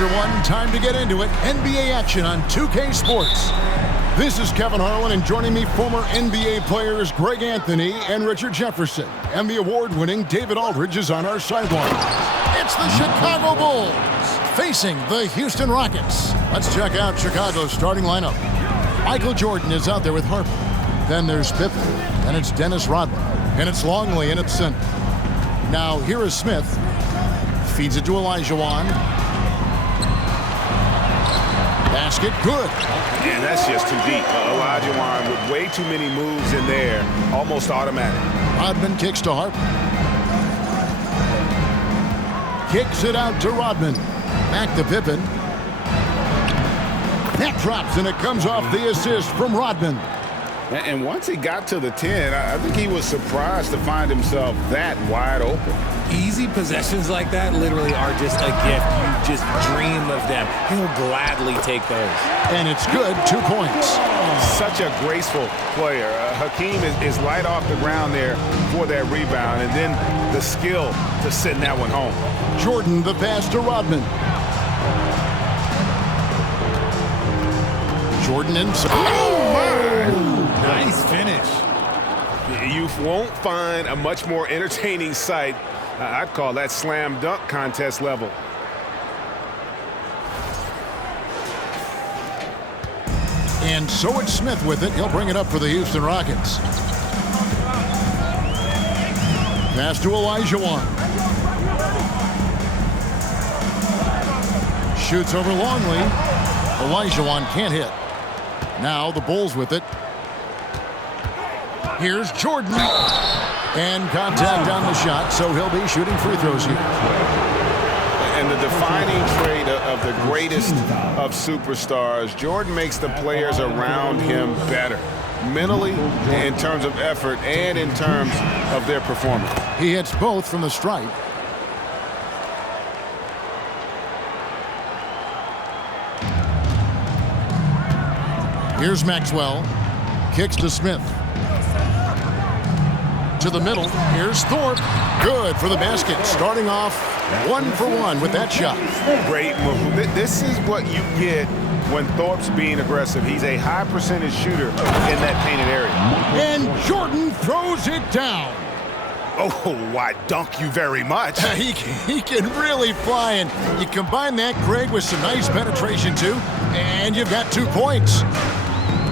everyone. Time to get into it. NBA action on 2K Sports. This is Kevin Harlan, and joining me, former NBA players Greg Anthony and Richard Jefferson. And the award-winning David Aldridge is on our sideline. It's the Chicago Bulls facing the Houston Rockets. Let's check out Chicago's starting lineup. Michael Jordan is out there with Harper. Then there's Pippen. And it's Dennis Rodman. And it's Longley in at center. Now here is Smith. Feeds it to Olajuwon. Basket, good. And that's just too deep. Olajuwon with way too many moves in there, almost automatic. Rodman kicks to Harper. Kicks it out to Rodman. Back to Pippen. That drops, and it comes off the assist from Rodman. And once he got to the 10, I think he was surprised to find himself that wide open. Easy possessions like that literally are just a gift. You just dream of them. He'll gladly take those. And it's good, 2 points. Such a graceful player. Hakeem is light off the ground there for that rebound, and then the skill to send that one home. Jordan, the pass to Rodman. Jordan inside. Oh, my! Nice finish. You won't find a much more entertaining sight. I'd call that slam dunk contest level. And so it's Smith with it. He'll bring it up for the Houston Rockets. Pass to Olajuwon. Shoots over Longley. Olajuwon can't hit. Now the Bulls with it. Here's Jordan. And contact on the shot, so he'll be shooting free throws here. And the defining trait of the greatest of superstars, Jordan makes the players around him better. Mentally, in terms of effort, and in terms of their performance. He hits both from the stripe. Here's Maxwell. Kicks to Smith. To the middle. Here's Thorpe. Good for the basket. Starting off 1 for 1 with that shot. Great move. This is what you get when Thorpe's being aggressive. He's a high percentage shooter in that painted area. And Jordan throws it down. Oh, I dunk you very much. He can really fly, and you combine that, Greg, with some nice penetration, too, and you've got 2 points.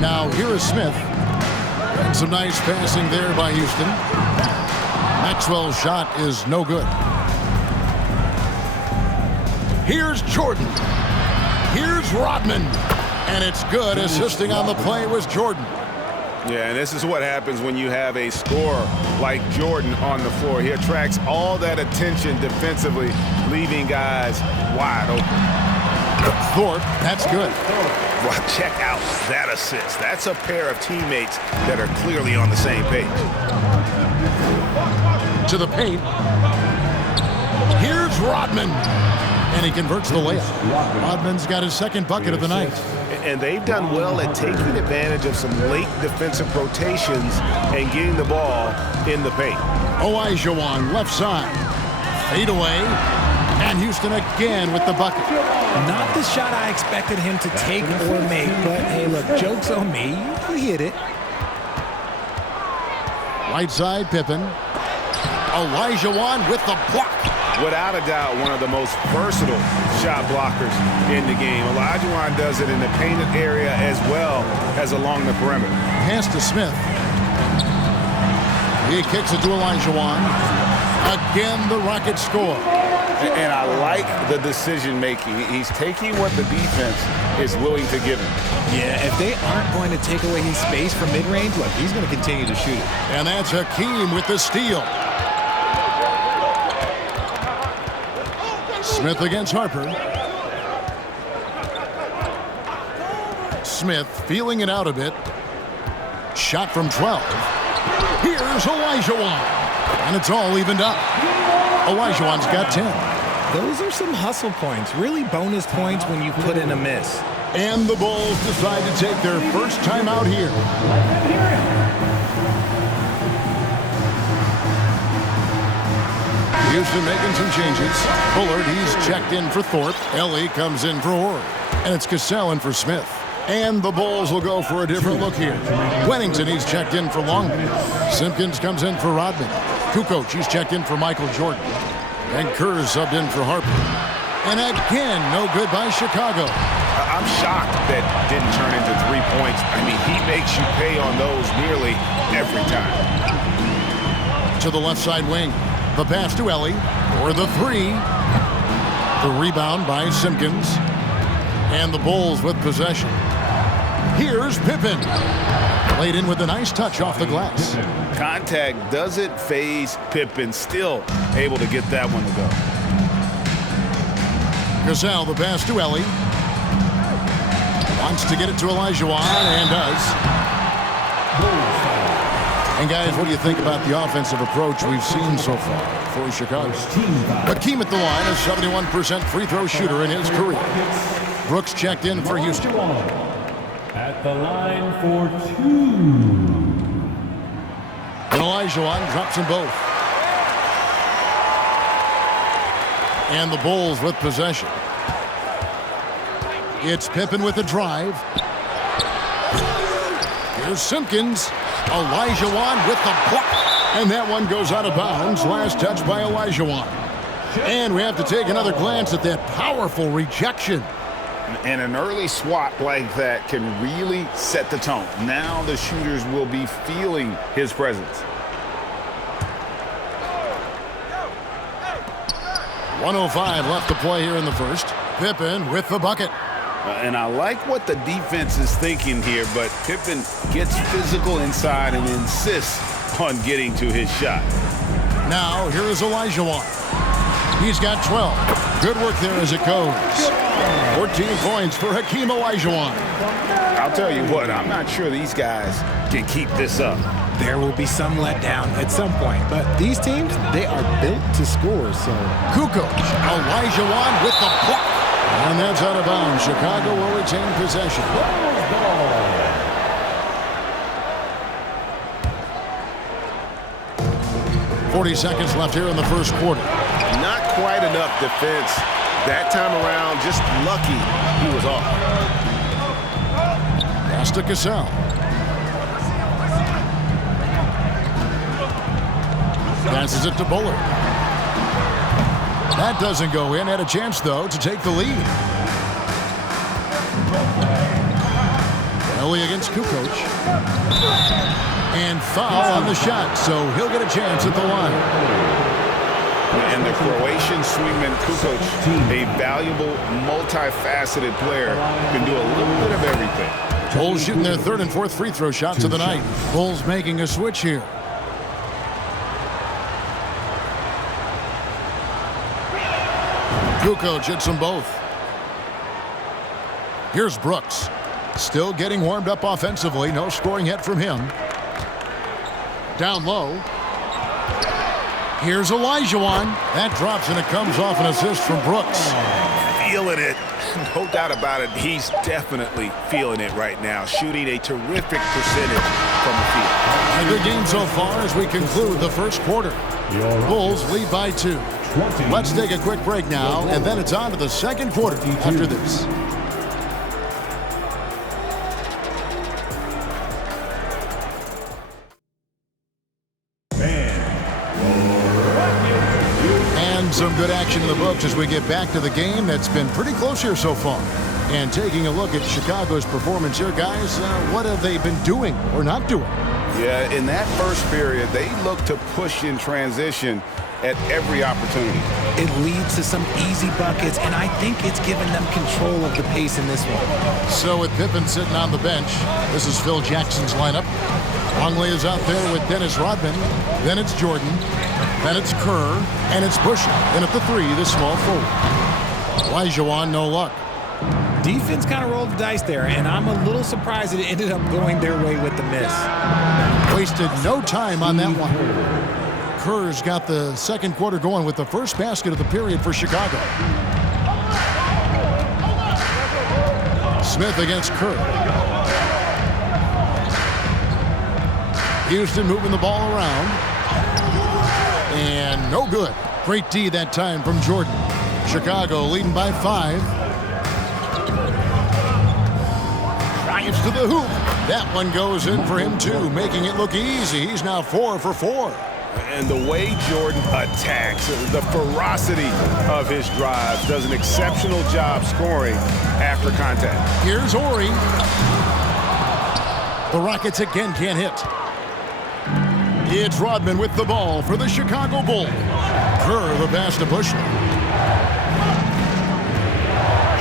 Now, here is Smith. And some nice passing there by Houston. Maxwell's shot is no good. Here's Jordan. Here's Rodman. And it's good. Assisting on the play was Jordan. Yeah, and this is what happens when you have a scorer like Jordan on the floor. He attracts all that attention defensively, leaving guys wide open. Thorpe, that's good. Well, check out that assist. That's a pair of teammates that are clearly on the same page. To the paint. Here's Rodman. And he converts the layup. Rodman's got his second bucket of the night. And they've done well at taking advantage of some late defensive rotations and getting the ball in the paint. Olajuwon, left side. Fade away. And Houston again with the bucket. Not the shot I expected him to take or make, but hey, look, joke's on me. He hit it. Right side, Pippen. Olajuwon with the block. Without a doubt, one of the most versatile shot blockers in the game. Olajuwon does it in the painted area as well as along the perimeter. Pass to Smith. He kicks it to Olajuwon. Again, the Rockets score. And I like the decision-making. He's taking what the defense is willing to give him. Yeah, if they aren't going to take away his space from mid-range, look, he's going to continue to shoot it. And that's Hakeem with the steal. Smith against Harper. Smith feeling it out a bit. Shot from 12. Here's Olajuwon. And it's all evened up. Olajuwon's got 10. Those are some hustle points, really bonus points when you put in a miss. And the Bulls decide to take their first time out here. Houston making some changes. Bullard, he's checked in for Thorpe. Ellie comes in for Orr. And it's Cassell in for Smith. And the Bulls will go for a different look here. Wennington, he's checked in for Longman. Simpkins comes in for Rodman. Kukoc, he's checked in for Michael Jordan. And Kerr's subbed in for Harper. And again, no good by Chicago. I'm shocked that didn't turn into 3 points. I mean, he makes you pay on those nearly every time. To the left side wing. The pass to Ellie for the three. The rebound by Simpkins. And the Bulls with possession. Here's Pippen. Laid in with a nice touch off the glass. Contact doesn't faze Pippen. Still able to get that one to go. Cassell, the pass to Ellie. Wants to get it to Olajuwon and does. And guys, what do you think about the offensive approach we've seen so far for Chicago? Hakeem at the line, a 71% free throw shooter in his career. Brooks checked in for Houston. At the line for 2. And Olajuwon drops them both. And the Bulls with possession. It's Pippen with the drive. Here's Simpkins. Olajuwon with the block. And that one goes out of bounds. Last touch by Olajuwon. And we have to take another glance at that powerful rejection. And an early swat like that can really set the tone. Now the shooters will be feeling his presence. 1:05 left to play here in the first. Pippen with the bucket. And I like what the defense is thinking here, but Pippen gets physical inside and insists on getting to his shot. Now here is Olajuwon. He's got 12. Good work there as it goes. 14 points for Hakeem Olajuwon. I'll tell you what, I'm not sure these guys can keep this up. There will be some letdown at some point, but these teams, they are built to score, so. Kukoc, Olajuwon with the block. And that's out of bounds. Chicago will retain possession. 40 seconds left here in the first quarter. Not quite enough defense. That time around, just lucky he was off. Pass to Cassell. Passes it to Bullard. That doesn't go in. Had a chance, though, to take the lead. Ellie against Kukoc. And foul on the shot, so he'll get a chance at the line. And the Croatian swingman Kukoc, a valuable, multifaceted player, can do a little bit of everything. Bulls shooting their third and fourth free throw shots of the night. Bulls making a switch here. Kukoc hits them both. Here's Brooks. Still getting warmed up offensively. No scoring yet from him. Down low. Here's Olajuwon. That drops and it comes off an assist from Brooks. Feeling it. No doubt about it. He's definitely feeling it right now. Shooting a terrific percentage from the field. A good game so far as we conclude the first quarter. Bulls lead by 2. Let's take a quick break now, and then it's on to the second quarter after this. And some good action in the books as we get back to the game that's been pretty close here so far. And taking a look at Chicago's performance here, guys, what have they been doing or not doing? Yeah, in that first period, they look to push in transition at every opportunity. It leads to some easy buckets, and I think it's given them control of the pace in this one. So with Pippen sitting on the bench, this is Phil Jackson's lineup. Longley is out there with Dennis Rodman. Then it's Jordan. Then it's Kerr. And it's Busher. Then at the 3, the small forward. Olajuwon, no luck. Defense kind of rolled the dice there, and I'm a little surprised it ended up going their way with the miss. Wasted no time on that one. Kerr's got the second quarter going with the first basket of the period for Chicago. Smith against Kerr. Houston moving the ball around. And no good. Great D that time from Jordan. Chicago leading by 5. Drives to the hoop. That one goes in for him too, making it look easy. He's now 4 for 4. And the way Jordan attacks, the ferocity of his drive, does an exceptional job scoring after contact. Here's Ori. The Rockets again can't hit. It's Rodman with the ball for the Chicago Bulls. Kerr the pass to Bushley.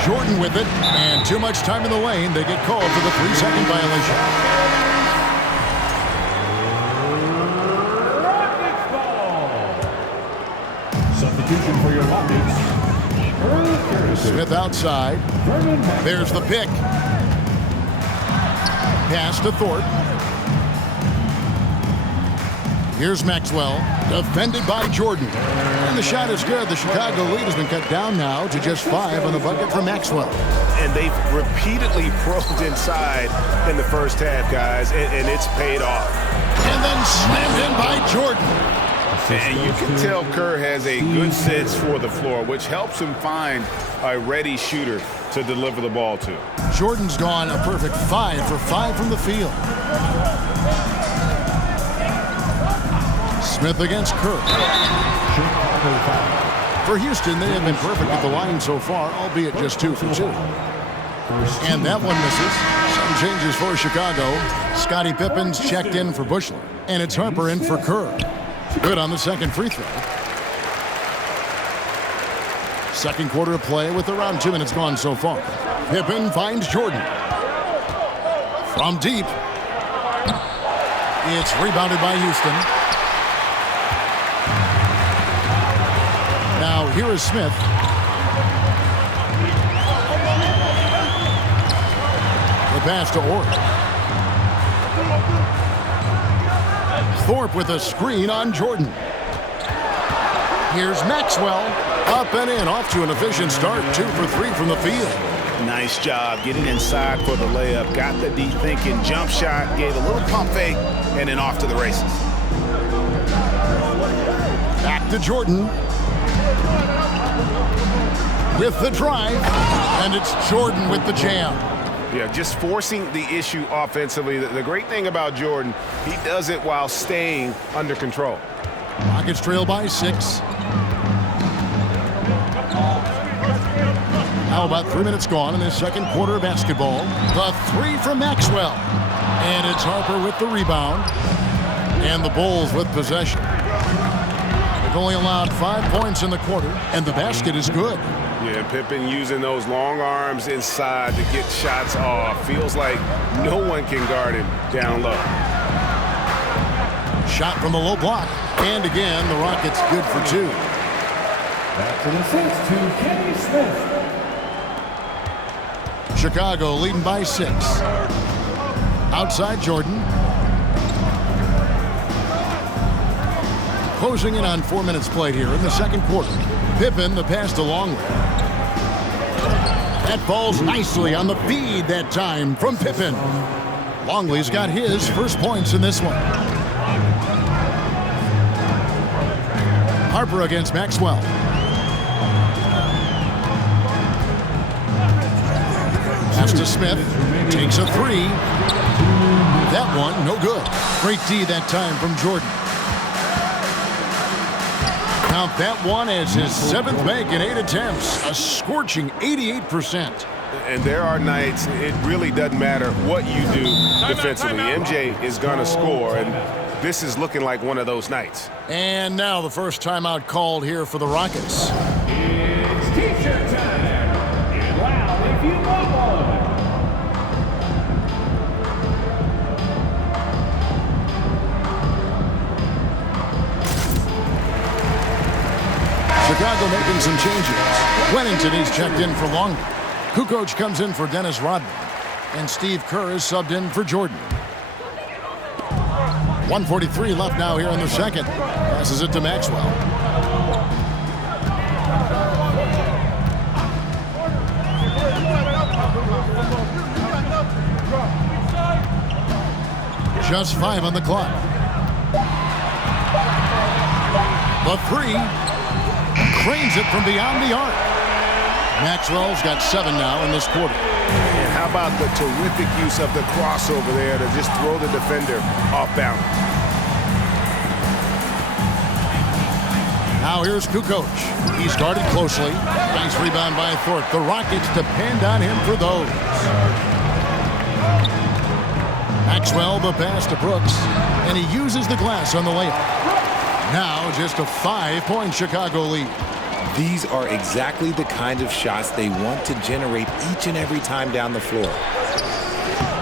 Jordan with it, and too much time in the lane. They get called for the 3-second violation. Substitution for your Rockets. Smith outside. There's the pick. Pass to Thorpe. Here's Maxwell, defended by Jordan. And the shot is good. The Chicago lead has been cut down now to just 5 on the bucket for Maxwell. And they've repeatedly probed inside in the first half, guys, and it's paid off. And then slammed in by Jordan. And you can tell Kerr has a good sense for the floor, which helps him find a ready shooter to deliver the ball to. Jordan's gone a perfect 5 for 5 from the field. Smith against Kerr. For Houston, they have been perfect at the line so far, albeit just 2 for 2. And that one misses. Some changes for Chicago. Scottie Pippen's checked in for Bushley. And it's Harper in for Kerr. Good on the second free throw. Second quarter of play with around 2 minutes gone so far. Pippen finds Jordan. From deep. It's rebounded by Houston. Now here is Smith. The pass to Orr. Thorpe with a screen on Jordan. Here's Maxwell. Up and in, off to an efficient start. 2 for 3 from the field. Nice job getting inside for the layup. Got the deep thinking jump shot, gave a little pump fake, and then off to the races. Back to Jordan. With the drive, and it's Jordan with the jam. Yeah, just forcing the issue offensively. The great thing about Jordan, he does it while staying under control. Rockets trail by 6. How about 3 minutes gone in this second quarter of basketball? The 3 from Maxwell. And it's Harper with the rebound. And the Bulls with possession. They've only allowed 5 points in the quarter, and the basket is good. Yeah, Pippen using those long arms inside to get shots off. Feels like no one can guard him down low. Shot from the low block. And again, the Rockets good for 2. Back to the 6 to Kenny Smith. Chicago leading by 6. Outside Jordan. Closing in on 4 minutes played here in the second quarter. Pippen the pass to Longley. That falls nicely on the feed that time from Pippen. Longley's got his first points in this one. Harper against Maxwell. Pass to Smith. Takes a 3. That one, no good. Great D that time from Jordan. Count that one as his 7th make in 8 attempts. A scorching 88%. And there are nights it really doesn't matter what you do defensively. MJ is going to score, and this is looking like one of those nights. And now the first timeout called here for the Rockets. It's T-shirt time. Wow, if you want one. Chicago making some changes. Wennington is checked in for Longley. Kukoc comes in for Dennis Rodman. And Steve Kerr is subbed in for Jordan. 1:43 left now here in the second. Passes it to Maxwell. Just 5 on the clock. The 3. drains it from beyond the arc. Maxwell's got 7 now in this quarter. And how about the terrific use of the crossover there to just throw the defender off balance. Now here's Kukoc. He's guarded closely. Nice rebound by Thorpe. The Rockets depend on him for those. Maxwell the pass to Brooks, and he uses the glass on the layup. Now just a 5-point Chicago lead. These are exactly the kind of shots they want to generate each and every time down the floor.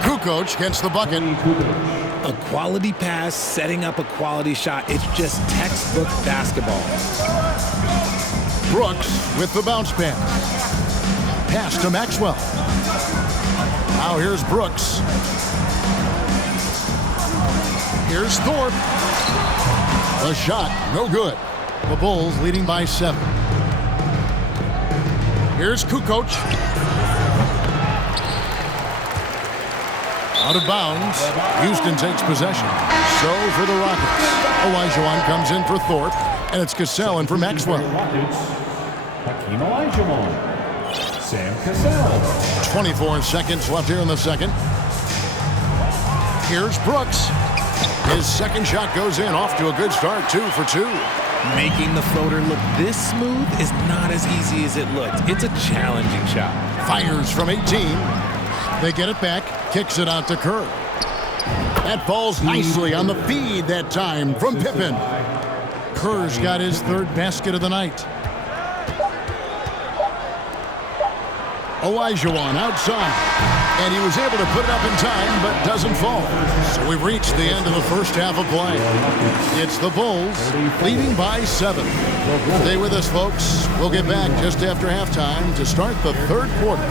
Kukoc gets the bucket. A quality pass, setting up a quality shot. It's just textbook basketball. Brooks with the bounce pass. Pass to Maxwell. Now here's Brooks. Here's Thorpe. The shot, no good. The Bulls leading by 7. Here's Kukoc. Out of bounds. Houston takes possession. So for the Rockets, Olajuwon comes in for Thorpe, and it's Cassell in for Maxwell. Hakeem Olajuwon. Sam Cassell. 24 seconds left here in the second. Here's Brooks. His second shot goes in, off to a good start, 2 for 2. Making the floater look this smooth is not as easy as it looked. It's a challenging shot. Fires from 18. They get it back, kicks it out to Kerr. That falls nicely on the feed that time from Pippen. Kerr's got his 3rd basket of the night. Olajuwon outside, and he was able to put it up in time, but doesn't fall. So we've reached the end of the first half of play. It's the Bulls leading by 7. Stay with us, folks. We'll get back just after halftime to start the 3rd quarter.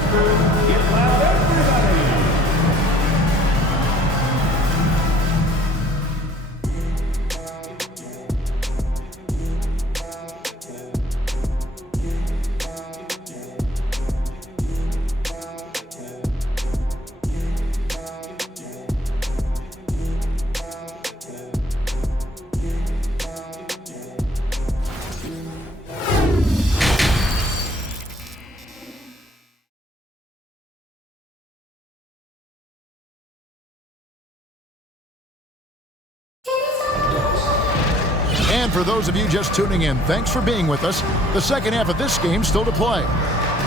And for those of you just tuning in, thanks for being with us. The second half of this game still to play.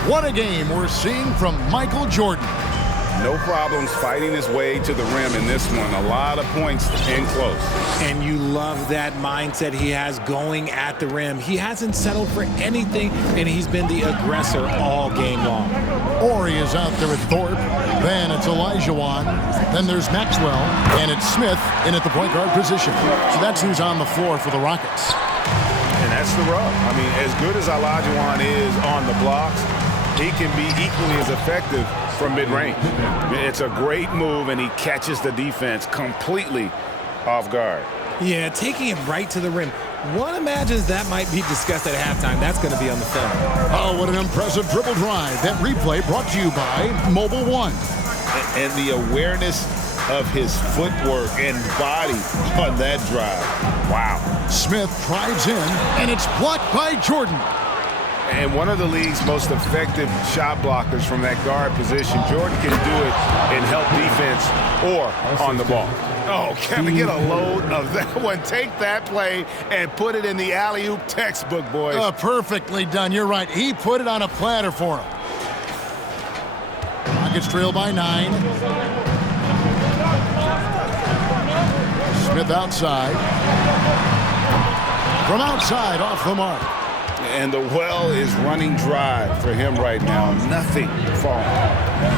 What a game we're seeing from Michael Jordan. No problems fighting his way to the rim in this one. A lot of points in close. And you love that mindset he has going at the rim. He hasn't settled for anything, and he's been the aggressor all game long. Ori is out there with Thorpe. Then it's Olajuwon. Then there's Maxwell. And it's Smith in at the point guard position. So that's who's on the floor for the Rockets. And that's the rub. I mean, as good as Olajuwon is on the blocks, he can be equally as effective from mid-range. It's a great move, and he catches the defense completely off guard. Yeah, taking it right to the rim. One imagines that might be discussed at halftime. That's going to be on the film. Oh, what an impressive dribble drive. That replay brought to you by Mobile One. And the awareness of his footwork and body on that drive. Wow. Smith drives in, and it's blocked by Jordan. And one of the league's most effective shot blockers from that guard position. Jordan can do it in help defense or on the ball. Oh, Kevin, get a load of that one. Take that play and put it in the alley-oop textbook, boys. Perfectly done. You're right. He put it on a platter for him. Rockets trail by 9. Smith outside. From outside, off the mark. And the well is running dry for him right now. Nothing falling.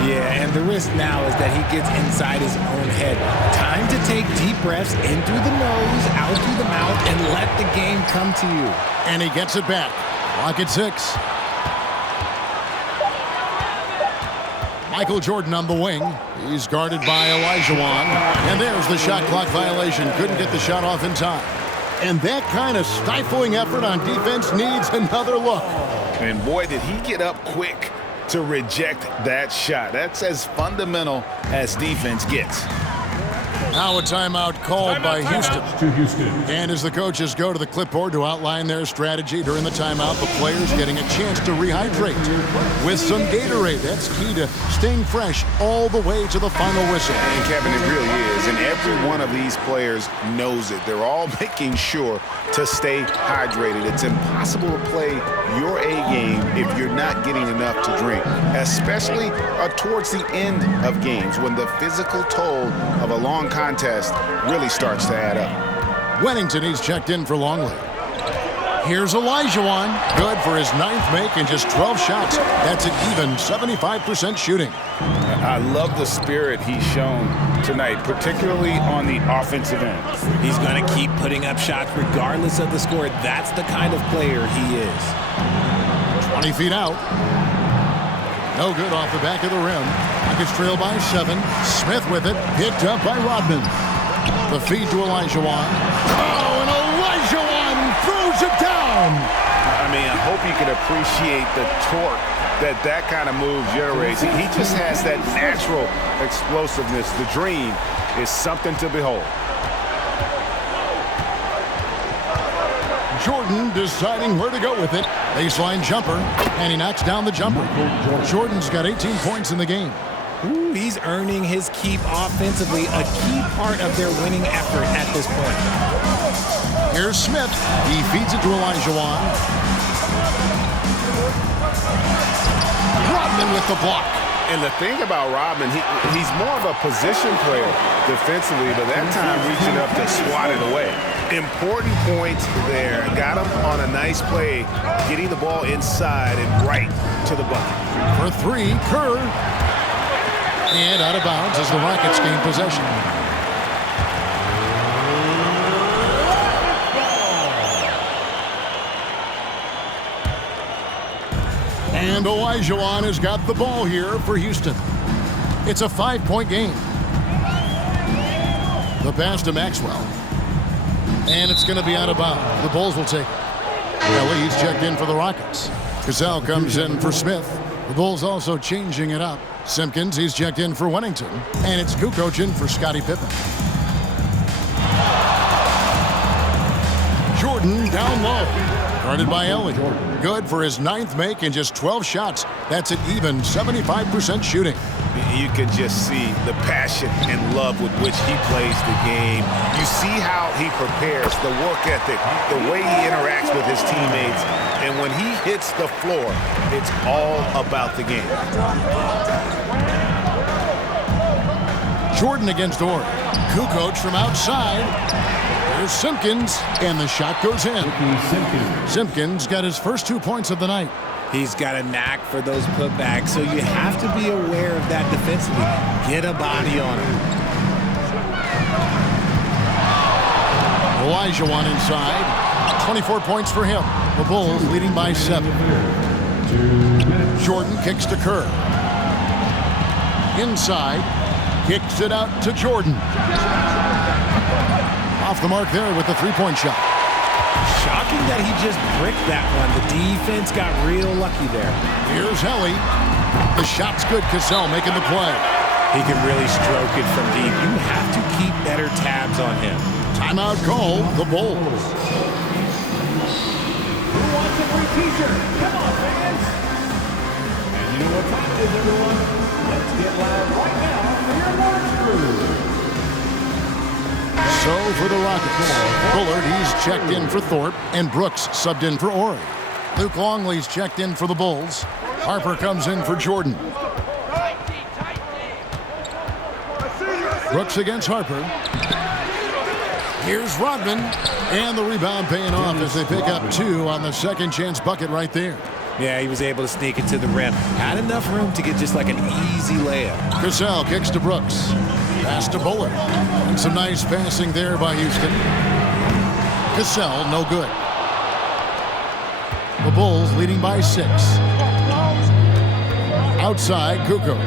Yeah, and the risk now is that he gets inside his own head. Time to take deep breaths in through the nose, out through the mouth, and let the game come to you. And he gets it back. Clock at 6. Michael Jordan on the wing. He's guarded by Olajuwon. And there's the shot clock violation. Couldn't get the shot off in time. And that kind of stifling effort on defense needs another look. And boy, did he get up quick to reject that shot. That's as fundamental as defense gets. Now a timeout called by Houston. To Houston. And as the coaches go to the clipboard to outline their strategy during the timeout, the players getting a chance to rehydrate with some Gatorade. That's key to staying fresh all the way to the final whistle. And Kevin, it really is. And every one of these players knows it. They're all making sure to stay hydrated. It's impossible to play your A game if you're not getting enough to drink, especially towards the end of games when the physical toll of a long contest really starts to add up. Wennington, he's checked in for Longley. Here's Olajuwon, good for his 9th make and just 12 shots. That's an even 75% shooting. I love the spirit he's shown tonight, particularly on the offensive end. He's going to keep putting up shots regardless of the score. That's the kind of player he is. 20 feet out. No good off the back of the rim. Rockets trail by 7. Smith with it, picked up by Rodman. The feed to Olajuwon. Oh, and Olajuwon throws it down. I mean, I hope you can appreciate the torque that kind of move generates. He just has that natural explosiveness. The dream is something to behold. Jordan deciding where to go with it. Baseline jumper, and he knocks down the jumper. Jordan's got 18 points in the game. Ooh, he's earning his keep offensively, a key part of their winning effort at this point. Here's Smith. He feeds it to Olajuwon. Rodman with the block. And the thing about Rodman, he's more of a position player defensively, but that time reaching up to swat it away. Important points there. Got him on a nice play, getting the ball inside and right to the bucket. For 3, Kerr. And out of bounds as the Rockets gain possession. And Olajuwon has got the ball here for Houston. It's a 5-point game. The pass to Maxwell. And it's going to be out of bounds. The Bulls will take it. Kelly, he's checked in for the Rockets. Cassell comes in for Smith. The Bulls also changing it up. Simpkins, he's checked in for Wennington. And it's Kukoc in for Scottie Pippen. Jordan down low. Guarded by Ellie. Good for his 9th make and just 12 shots. That's an even 75% shooting. You can just see the passion and love with which he plays the game. You see how he prepares, the work ethic, the way he interacts with his teammates. And when he hits the floor, it's all about the game. Jordan against Orr. Kukoc from outside. There's Simpkins, and the shot goes in. Simpkins got his first 2 points of the night. He's got a knack for those putbacks, so you have to be aware of that defensively. Get a body on him. Olajuwon inside. 24 points for him. The Bulls leading by 7. Jordan kicks to Kerr. Inside. Kicks it out to Jordan. Off the mark there with the 3-point shot. Shocking that he just bricked that one. The defense got real lucky there. Here's Helly. The shot's good. Cassell making the play. He can really stroke it from deep. You have to keep better tabs on him. Timeout call, the Bulls. Who wants a free t-shirt? Come on, fans. And you know what time it is, everyone. Let's get loud right now for your lunch crew. So for the Rockets, Bullard, he's checked in for Thorpe, and Brooks subbed in for Ori. Luke Longley's checked in for the Bulls. Harper comes in for Jordan. Brooks against Harper. Here's Rodman, and the rebound paying off as they pick up 2 on the second chance bucket right there. Yeah, he was able to sneak it to the rim. Had enough room to get just like an easy layup. Cassell kicks to Brooks. Pass to Bullard. And some nice passing there by Houston. Cassell, no good. The Bulls leading by 6. Outside, Kukoc.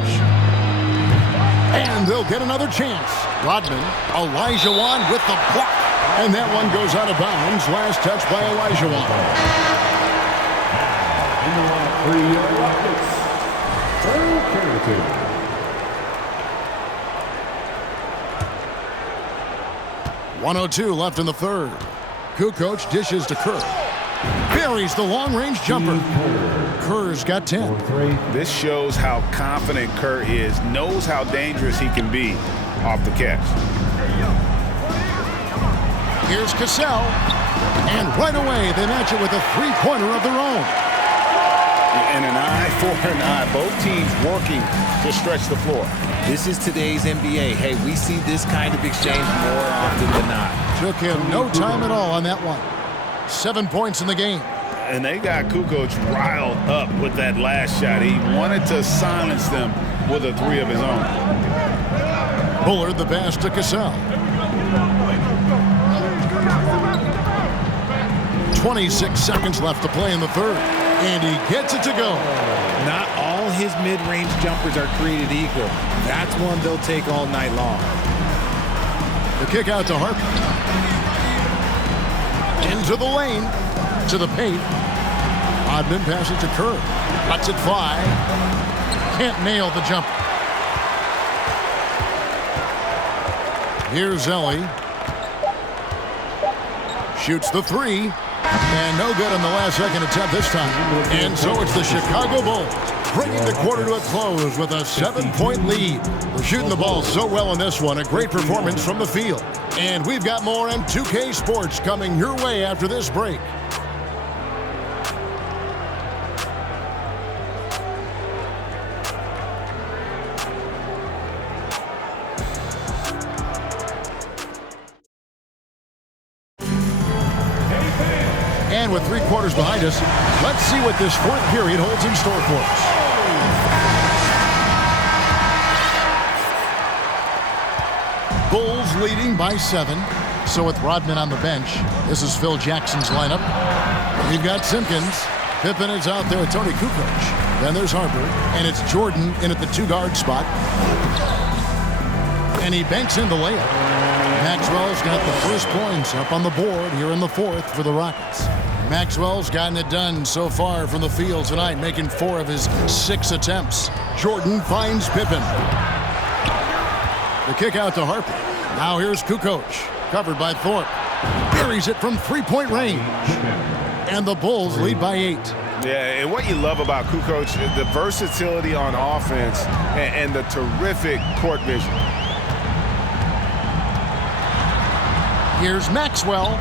And they'll get another chance. Rodman, Olajuwon with the block. And that one goes out of bounds. Last touch by Olajuwon. In the line for your Rockets, Earl Carrington. 1:02 left in the third. Kukoc dishes to Kerr. Buries the long-range jumper. Kerr's got 10. This shows how confident Kerr is, knows how dangerous he can be off the catch. Here's Cassell. And right away, they match it with a three-pointer of their own. And an eye for an eye. Both teams working to stretch the floor. This is today's NBA. Hey, we see this kind of exchange more often than not. Took him no time at all on that one. 7 points in the game. And they got Kukoc riled up with that last shot. He wanted to silence them with a three of his own. Bullard the pass to Cassell. 26 seconds left to play in the third. And he gets it to go. Not all his mid-range jumpers are created equal. That's one they'll take all night long. The kick out to Harper. Into the lane. To the paint. Rodman passes to Kerr. Lets it fly. Can't nail the jumper. Here's Ellie. Shoots the three. And no good on the last second attempt this time. And so it's the Chicago Bulls bringing the quarter to a close with a 7-point lead. They're shooting the ball so well in this one. A great performance from the field. And we've got more on 2K Sports coming your way after this break. And with 3 quarters behind us, let's see what this fourth period holds in store for us. Bulls leading by 7. So with Rodman on the bench, this is Phil Jackson's lineup. We've got Simpkins. Pippen is out there with Tony Kukoc. Then there's Harper. And it's Jordan in at the 2-guard spot. And he banks in the layup. Maxwell's got the first points up on the board here in the fourth for the Rockets. Maxwell's gotten it done so far from the field tonight, making 4 of his 6 attempts. Jordan finds Pippen. The kick out to Harper. Now here's Kukoc, covered by Thorpe. Buries it from 3-point range. And the Bulls lead by 8. Yeah, and what you love about Kukoc, the versatility on offense and the terrific court vision. Here's Maxwell,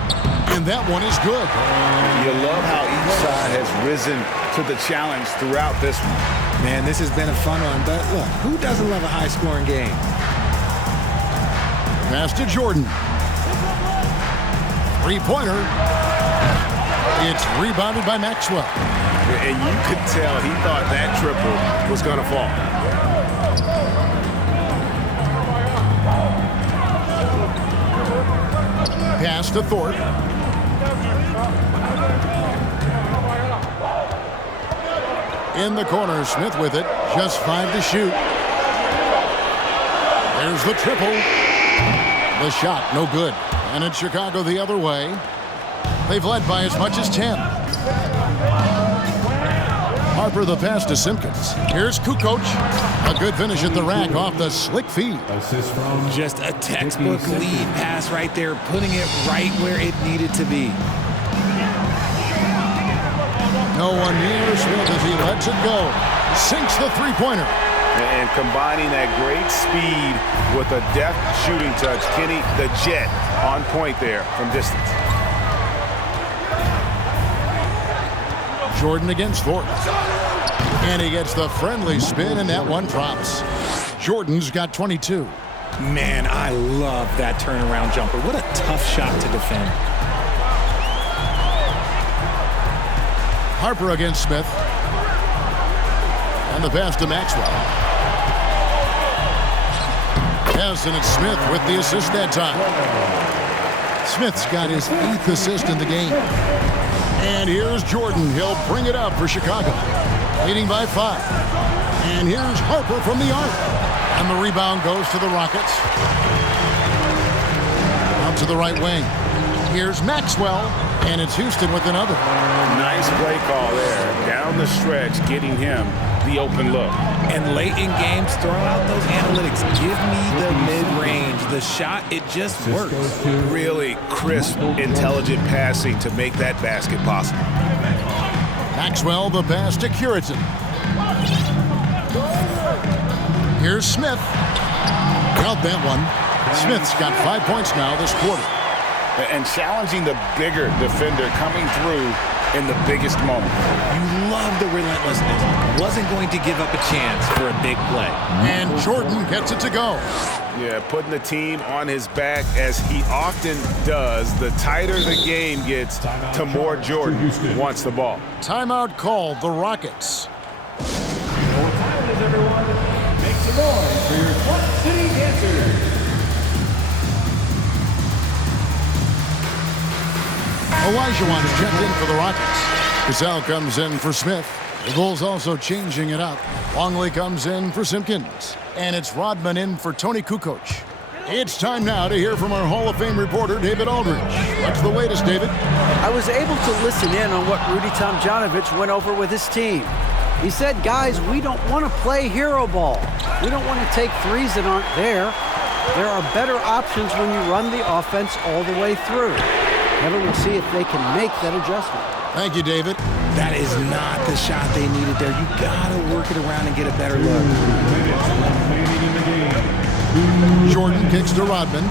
and that one is good. You love how each side has risen to the challenge throughout this one. Man, this has been a fun one, but look, who doesn't love a high-scoring game? Pass to Jordan. 3-pointer. It's rebounded by Maxwell. And you could tell he thought that triple was going to fall. Pass to Thorpe. In the corner, Smith with it. Just 5 to shoot. There's the triple. The shot, no good. And it's Chicago the other way. They've led by as much as 10. Harper the pass to Simpkins. Here's Kukoc. A good finish at the rack off the slick feed. Just a textbook lead pass right there, putting it right where it needed to be. No one near Smith as he lets it go. Sinks the 3-pointer. And combining that great speed with a deft shooting touch. Kenny, the Jet, on point there from distance. Jordan against Thorpe. And he gets the friendly spin, and that one drops. Jordan's got 22. Man, I love that turnaround jumper. What a tough shot to defend. Harper against Smith. And the pass to Maxwell. Yes, and it's Smith with the assist that time. Smith's got his 8th assist in the game. And here's Jordan. He'll bring it up for Chicago. Leading by 5. And here's Harper from the arc. And the rebound goes to the Rockets. Out to the right wing. Here's Maxwell. And it's Houston with another. Nice play call there. Down the stretch, getting him the open look. And late in games, throw out those analytics. Give me the mid-range. The shot, it just works. Really crisp, intelligent passing to make that basket possible. Maxwell, the pass to Curitin. Here's Smith. Count that one. Smith's got 5 points now this quarter. And challenging the bigger defender coming through in the biggest moment. You love the relentlessness. Wasn't going to give up a chance for a big play. And Jordan gets it to go. Yeah, putting the team on his back as he often does. The tighter the game gets, the more Jordan wants the ball. Timeout called, the Rockets. Your time is, everyone. Make some noise for your Clutch City dancers. Olajuwon's checked in for the Rockets. Cassell comes in for Smith. The Bulls also changing it up. Longley comes in for Simpkins. And it's Rodman in for Tony Kukoc. It's time now to hear from our Hall of Fame reporter, David Aldridge. What's the latest, David? I was able to listen in on what Rudy Tomjanovich went over with his team. He said, guys, we don't want to play hero ball. We don't want to take threes that aren't there. There are better options when you run the offense all the way through. Kevin will see if they can make that adjustment. Thank you, David. That is not the shot they needed there. You got to work it around and get a better look. Jordan kicks to Rodman.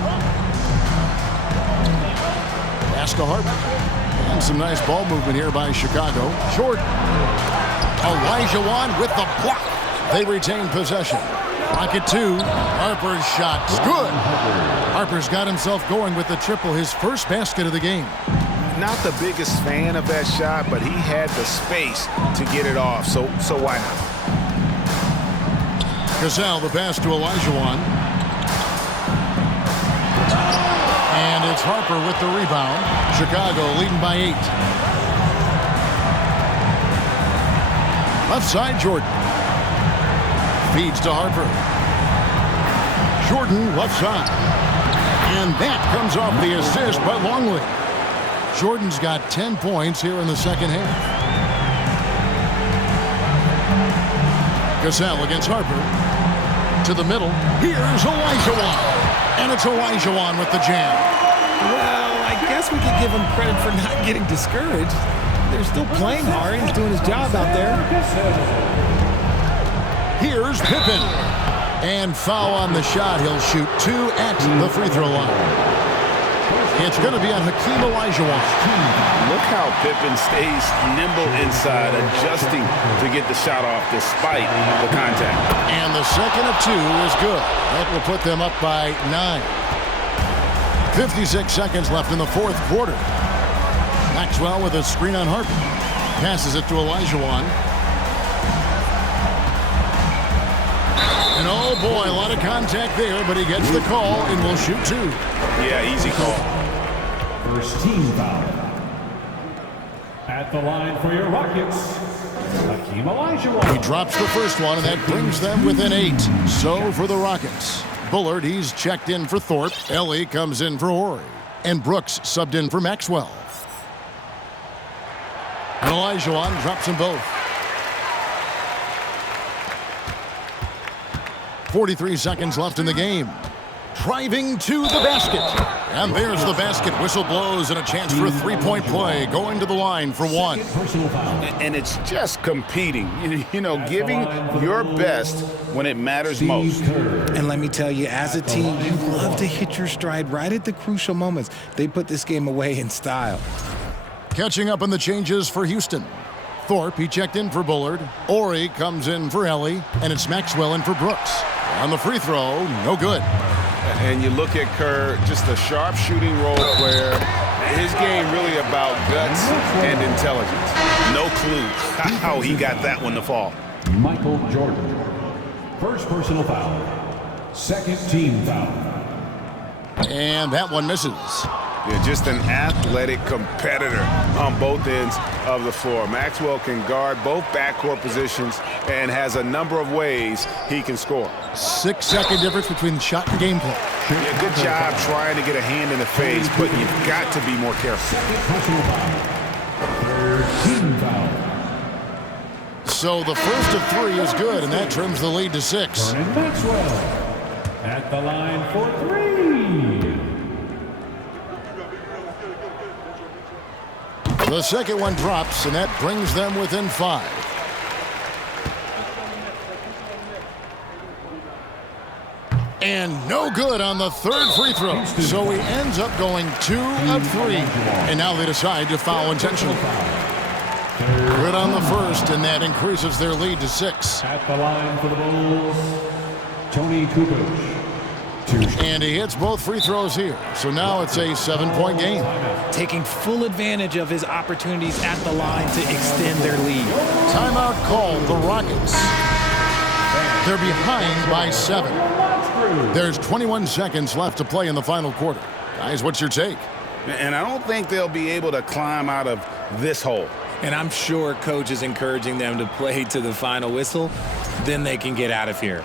Pass to Harper. And some nice ball movement here by Chicago. Jordan. Olajuwon with the block. They retain possession. Rocket 2. Harper's shot is good. Harper's got himself going with the triple, his first basket of the game. Not the biggest fan of that shot, but he had the space to get it off, so why not? Cassell, the pass to Olajuwon. And it's Harper with the rebound. Chicago leading by 8. Left side, Jordan. Feeds to Harper. Jordan left side. And that comes off the assist by Longley. Jordan's got 10 points here in the second half. Cassell against Harper. To the middle. Here's Olajuwon. And it's Olajuwon with the jam. Well, I guess we could give him credit for not getting discouraged. They're still playing hard. He's doing his job out there. Here's Pippen. And foul on the shot. He'll shoot 2 at the free throw line. It's going to be on Hakeem Olajuwon. Look how Pippen stays nimble inside, adjusting to get the shot off despite the contact. And the second of 2 is good. That will put them up by 9. 56 seconds left in the fourth quarter. Maxwell with a screen on Harper. Passes it to Olajuwon. And oh boy, a lot of contact there, but he gets the call and will shoot 2. Yeah, easy call. First team foul. At the line for your Rockets, Hakeem Olajuwon. He drops the first one, and that brings them within 8. So for the Rockets, Bullard, he's checked in for Thorpe. Ellie comes in for Horry. And Brooks subbed in for Maxwell. And Olajuwon drops them both. 43 seconds left in the game. Driving to the basket. And there's the basket. Whistle blows and a chance for a three-point play. Going to the line for 1. And it's just competing. You know, giving your best when it matters most. And let me tell you, as a team, you love to hit your stride right at the crucial moments. They put this game away in style. Catching up on the changes for Houston. Thorpe, he checked in for Bullard. Horry comes in for Ellie. And it's Maxwell in for Brooks. On the free throw, no good. And you look at Kerr, just a sharp shooting role player. His game really about guts and intelligence. No clue how he got that one to fall. Michael Jordan. First personal foul. Second team foul. And that one misses. Yeah, just an athletic competitor on both ends of the floor. Maxwell can guard both backcourt positions and has a number of ways he can score. 6-second difference between the shot and gameplay. Yeah, good job trying to get a hand in the face, but you've got to be more careful. So the first of 3 is good, and that trims the lead to 6. Vernon Maxwell at the line for 3. The second one drops, and that brings them within 5. And no good on the third free throw. So he ends up going 2 of 3. And now they decide to foul intentionally. Good on the first, and that increases their lead to 6. At the line for the Bulls, Tony Kukoc. And he hits both free throws here. So now it's a 7-point game. Taking full advantage of his opportunities at the line to extend their lead. Timeout called, the Rockets. They're behind by 7. There's 21 seconds left to play in the final quarter. Guys, what's your take? And I don't think they'll be able to climb out of this hole. And I'm sure coach is encouraging them to play to the final whistle. Then they can get out of here.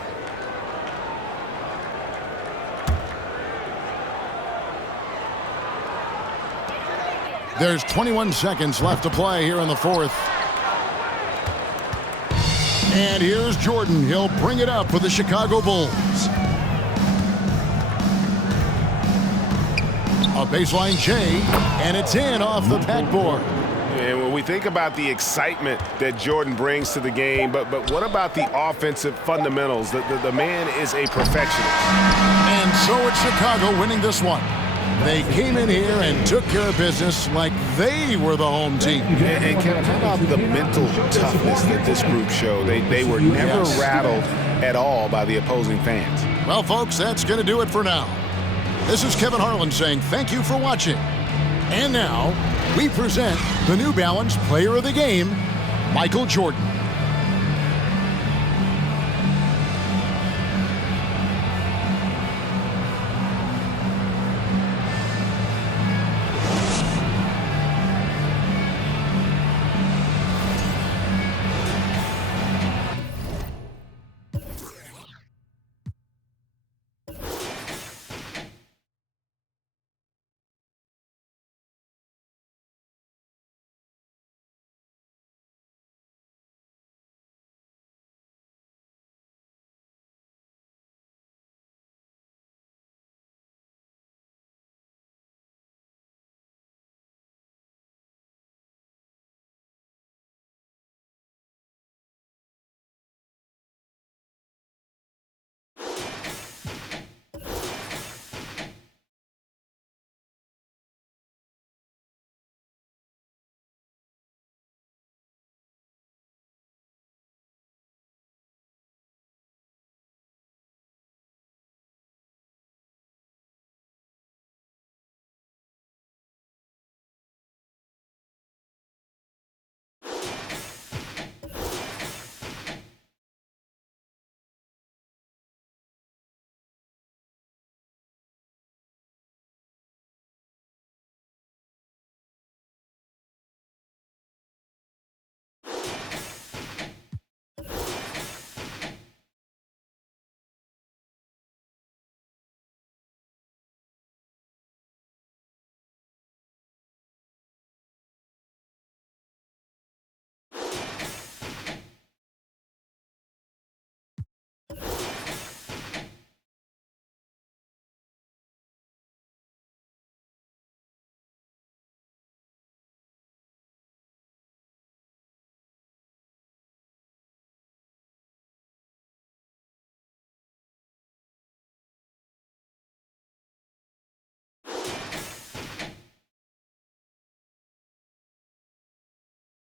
There's 21 seconds left to play here in the fourth. And here's Jordan. He'll bring it up for the Chicago Bulls. A baseline J, and it's in off the backboard. And when we think about the excitement that Jordan brings to the game, but what about the offensive fundamentals? The man is a perfectionist. And so it's Chicago winning this one. They came in here and took care of business like they were the home team. And Kevin, how about the mental toughness that this group showed? They were never rattled at all by the opposing fans. Well, folks, that's going to do it for now. This is Kevin Harlan saying thank you for watching. And now, we present the New Balance Player of the Game, Michael Jordan.